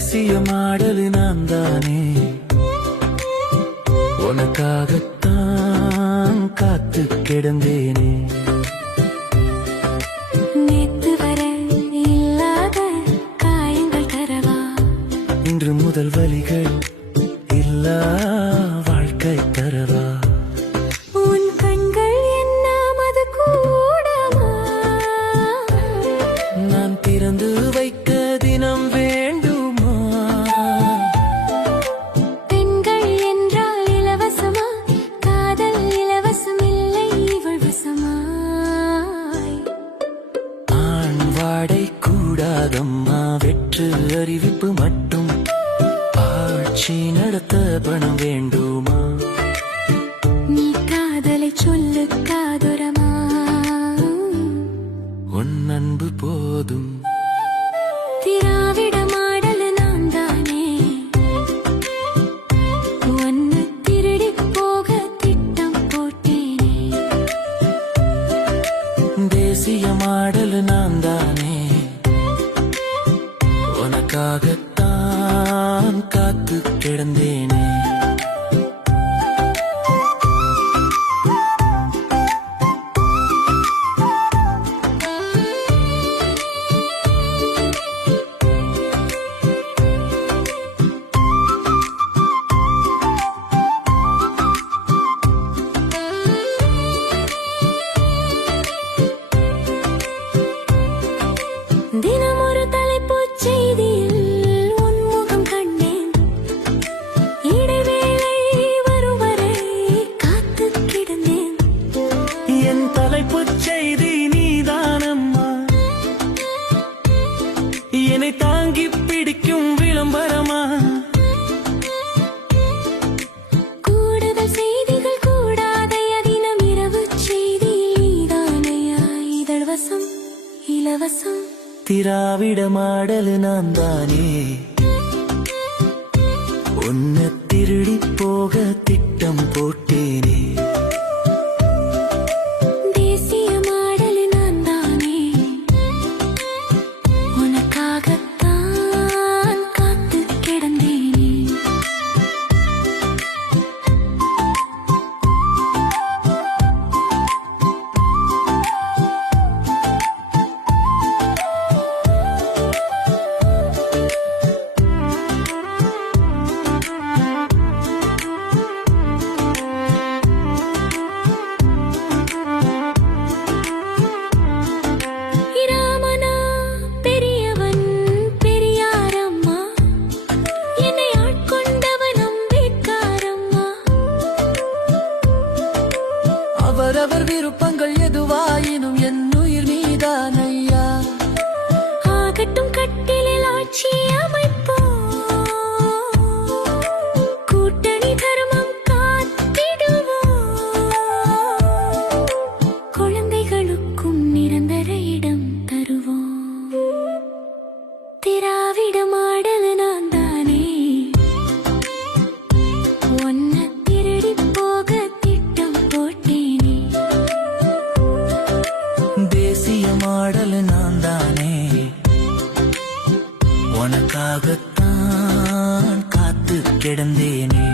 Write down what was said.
தேசிய மாடல் நான் தானே உனக்காகத்தான் காத்து கிடந்தேனே. நேத்து வர இல்லாத காயங்கள் தரவா? இன்று முதல் வலிகள் இல்லா வாழ்க்கை தரவா? ஆண் வாடை கூடாதம்மா வெற்று அறிவிப்பு மட்டும். ஆட்சி நடத்த பணம் வேண்டுமா? நீ காதலை சொல்லு காதுரமா? உன் அன்பு போதும். திராவிட மாடல் நான் தானே. உன்னை திருடி போக திட்டம் போட்டேனே. தேசிய மாடல் நான் தானே உனக்காகத்தான் காத்து கிடந்தேனே. என்னை தாங்கி பிடிக்கும் விளம்பரமா? கூடுதல் செய்திகள் கூடாதையா தினம் இரவு செய்தியில் நீதானையா இதழ் வசம் இலவசம். திராவிட மாடல் நான் தானே. உன்னை திருடி போக திட்டம் போட்டேனே. அவரவர் விருப்பங்கள் எதுவாயினும் என் உயிர் நீதான் ஐயா ஆகட்டும் கட்டிலில் ஆட்சி அமைப்போம். கூட்டணி தர்மம் காத்திடுவோம். குழந்தைகளுக்கும் நிரந்தர இடம் தருவோம். திரா கிடந்தேனே